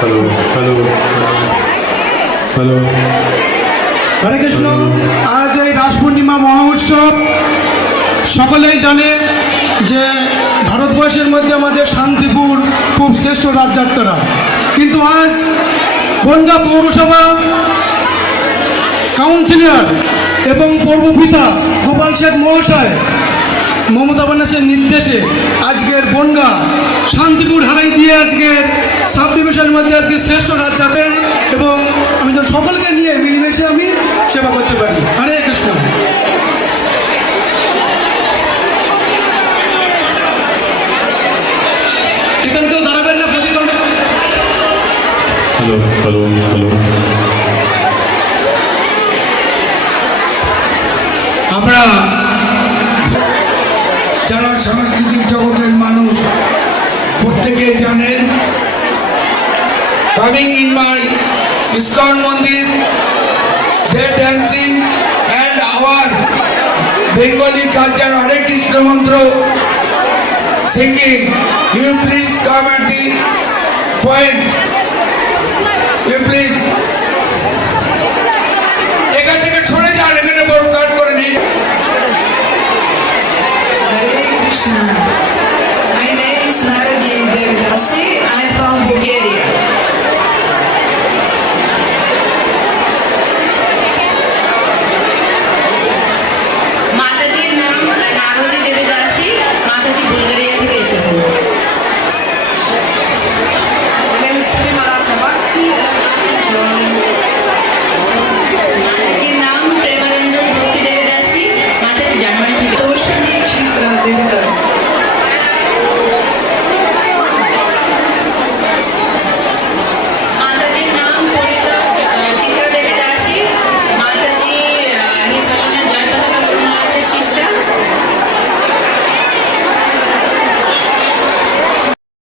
Hello hello hello. Hare Krishna. আজ এই রাস পূর্ণিমা মহা উৎসব সকলেই জানে যে ভারতবর্ষের মধ্যে আমাদের শান্তিপুর খুব শ্রেষ্ঠ রাজযাত্রা, কিন্তু আজ বনগাঁ পৌরসভা কাউন্সিলর এবং পৌরপিতা গোপাল শেঠ মহাশয় মমতা ব্যানার্জির নির্দেশে আজকের বনগাঁ শান্তিপুর হারাই দিয়ে আজকের সাব ডিভিশনের মধ্যে আজকে শ্রেষ্ঠ রাজ যাবেন, এবং আমি যেন সকলকে নিয়ে মিলেমিশে আমি সেবা করতে পারি। হরে কৃষ্ণ। এখানে কেউ দাঁড়াবেন না প্রতিকণ্ঠ। Hello hello hello. আমরা যারা সাংস্কৃতিক জগতের মানুষ প্রত্যেকেই জানেন, coming in my ISKCON Mandir, they dancing and our Bengali culture Hare Krishna mantra singing. You please come at the point. You please. এখান থেকে সরে যান, এখানে বড় কাজ করে নিয়ে। Hare Krishna.